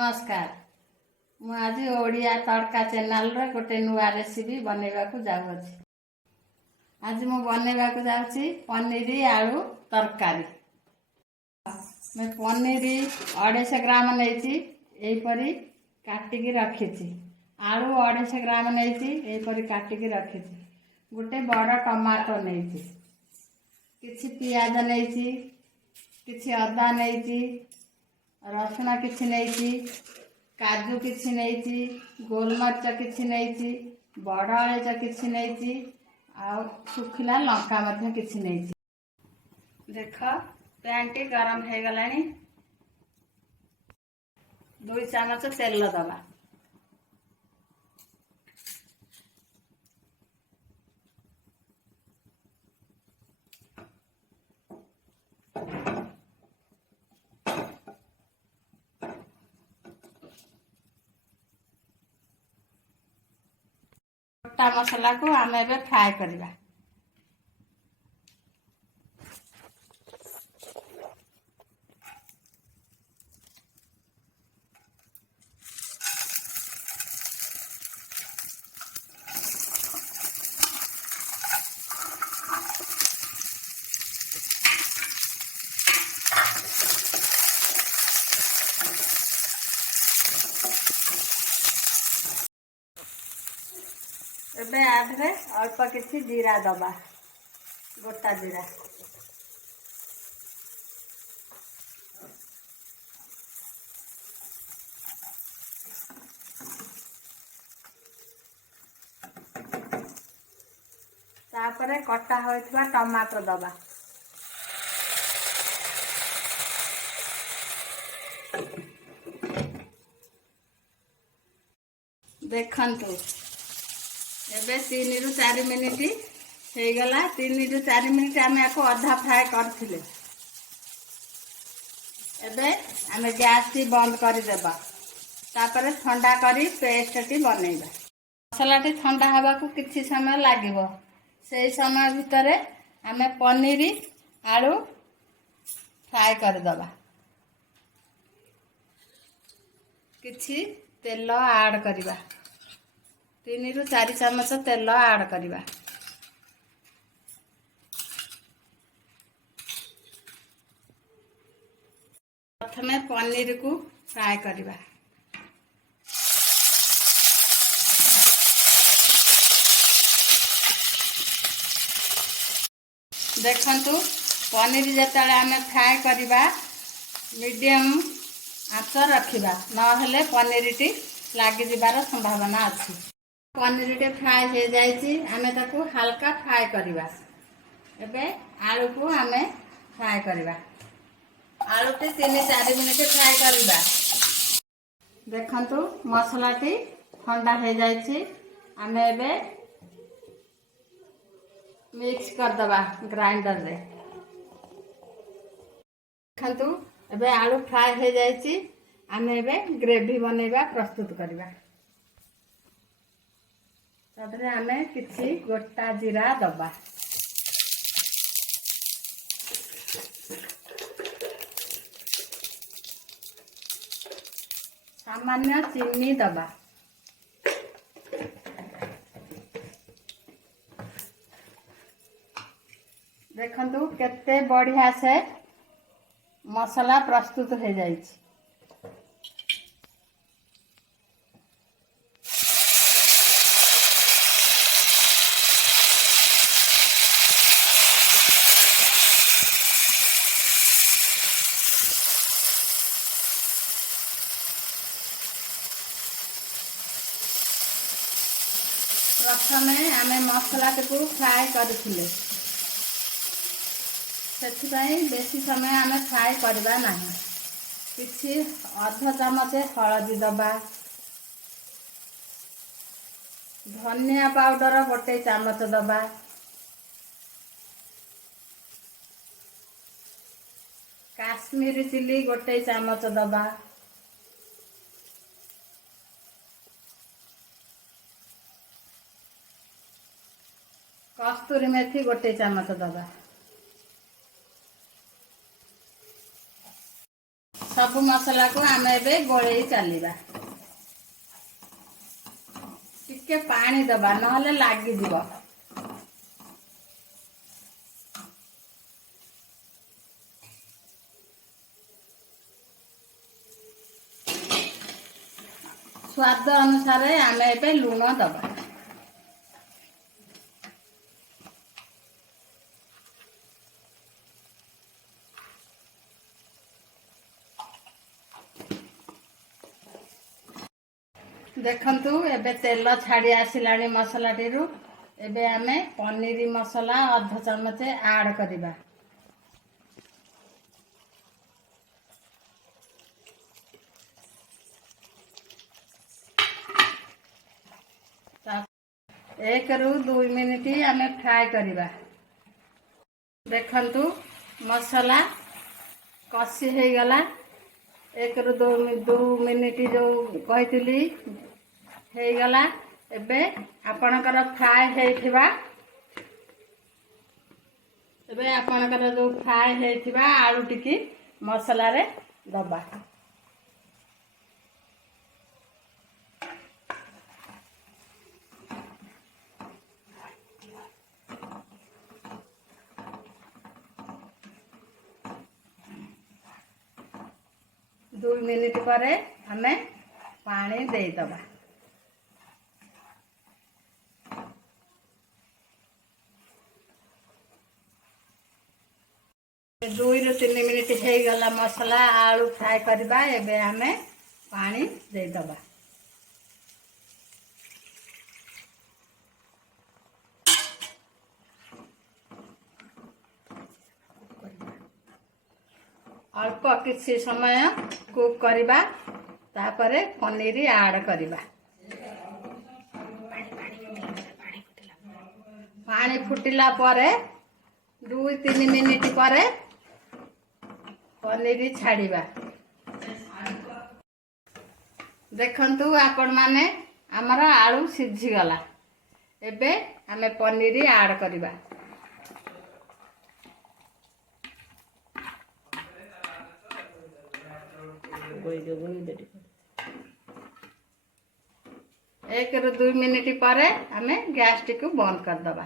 नमस्कार। मु आज ओडिया तड़का चैनल रे गोटे नुआ रेसिपी बनैबा को जाउछि। आज मु बनैबा को जाउछि पनीर आलू तरकारी। मैं पनीर 250 ग्राम नैछि एपरी काटिकी रखिछि। आलू 250 ग्राम नैछि एपरी काटिकी रखिछि। गोटे बड़ टमाटो नैछि, किछि पियाज नैछि, किछि अदा नैछि, रसुण किछि नैछि, काजू किछि नैछि, गोलमरीच किछि नैछि, बड़ अळेच किछि नैछि, आ सुखिला लंका मध्य किछि नैछि। देख पैन टी गरम हो गलानी। 2 चामच तेल दबा। गोटा मसला को आम ए फ्राए करवा। एबे आधे अल्प किछि जीरा दबा, गोटा जीरा। तापरे कटा होइथबा टमाटर दबा। देखंतु एबे 3 रु 4 मिनिट हो गला। 3 रु 4 मिनिट आमे को अधा फ्राए करथिले। एबे आमे गैस टी बंद करि देबा। तापरे ठंडा करी पेस्ट टी बनैबा। मसला टी ठंडा हवा को किछि समय लागिवो। सेही समय भितरे आमे पनीर आलू फ्राए कर दबा। किछि तेल ऐड करिबा। 3 रु 4 चामच तेल ऐड करिबा। प्रथमे पनीर को फ्राए करिबा। देखंतु पनीर जेतले आमे फ्राए करिबा मीडियम आंच रखिबा, न हेले पनीर टी लागी जिबार संभावना अछि। पनीर टे फ्राए हो जाइछि, आमे ताकू हल्का फ्राए करिबा। एबे आलू को आमे फ्राए करिबा। आलू टे 3-4 मिनिट फ्राए करिबा। देखंतु मसला टी ठंडा हो जाइछि। आमे एबे मिक्स कर दबा ग्राइंडर रे। देखंतु एबे आलू फ्राए हो जाइछि। आमे एबे ग्रेवी बनैबा प्रस्तुत करिबा। तापरे आमे किछि गोटा जीरा दबा। सामान्य चीनी दबा। देखंतु केते बढ़िया से मसला प्रस्तुत हो जाइछि। प्रथमे आमे मसला को फ्राए करथिले, सेथिबाई बेसी समय आमे फ्राए करबा नाही। किछि अर्ध चामच हळदी दबा। धनिया पाउडर गोटे चामच दबा। काश्मीरी चिली गोटे चामच दबा। कस्तूरी मेथी गोटे चामच दबा। ସବୁ ମସଲାକୁ ଆମେ ଏବେ ଗୋଳେଇ ଚାଲିବା। ଟିକେ ପାଣି ଦେବା, ନହେଲେ ଲାଗିଯିବ। ସ୍ୱାଦ ଅନୁସାରେ ଆମେ ଏବେ ଲୁଣ ଦେବା। ଦେଖନ୍ତୁ ଏବେ ତେଲ ଛାଡ଼ି ଆସିଲାଣି ମସଲାଟିରୁ। ଏବେ ଆମେ ପନିର ମସଲା ଅଧ ଚାମଚ ଆଡ଼ କରିବା। एकରୁ 2 ମିନିଟ୍ ଆମେ ଫ୍ରାଏ କରିବା। ଦେଖନ୍ତୁ ମସଲା କଷି ହେଇଗଲା। 1ରୁ 2 ମିନିଟ୍ ଯେଉଁ କହିଥିଲି ହେଇଗଲା। ଏବେ ଆପଣଙ୍କର ଯେଉଁ ଫ୍ରାଏ ହେଇଥିବା ଆଳୁ ଟିକି ମସଲାରେ ଦେବା। दो मिनिट पर हमें पानी देदबा। 2 ରୁ 3 मिनिट हो गला मसला आलू फ्राए करबा। एबे हमें पानी देदबा। अल्प किसी समय कुक करबा, तापरे पनीर ऐड करबा। पानी फुटिला परे 2-3 मिनिट पर पनीर छाड़िबा। देखंतु आपण माने हमर आलू सिझी गला। एबे हमें पनीर ऐड करबा। एक ରୁ 2 मिनिट पर हमें गैस टी को बंद कर दबा।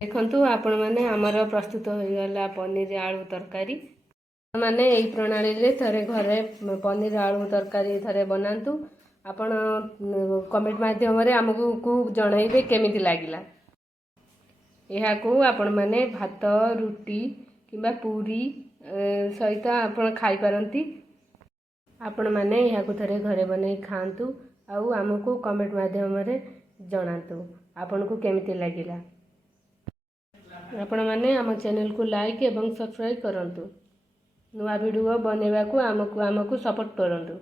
देखंतु आपण माने हमर प्रस्तुत हो गला पनीर आलू तरकारी। माने एई प्रणाली रे थरे घरे पनीर आलू तरकारी थरे बनांतु। आपण कमेंट माध्यम रे हमकु जणाइबे केमिति लागिला। एहा को आपण माने भात रुटी किबा पूरी सहित आपण खाई पारंती। आपण माने एहा को थरे घरे बनै खांतु आउ हमकु कमेंट माध्यम रे जणांतु आपण को केमिति लागिला। आपण माने हम चैनल को लाइक एवं सब्सक्राइब करंतु। नुआ वीडियो बनेबा को हमकु सपोर्ट करंतु।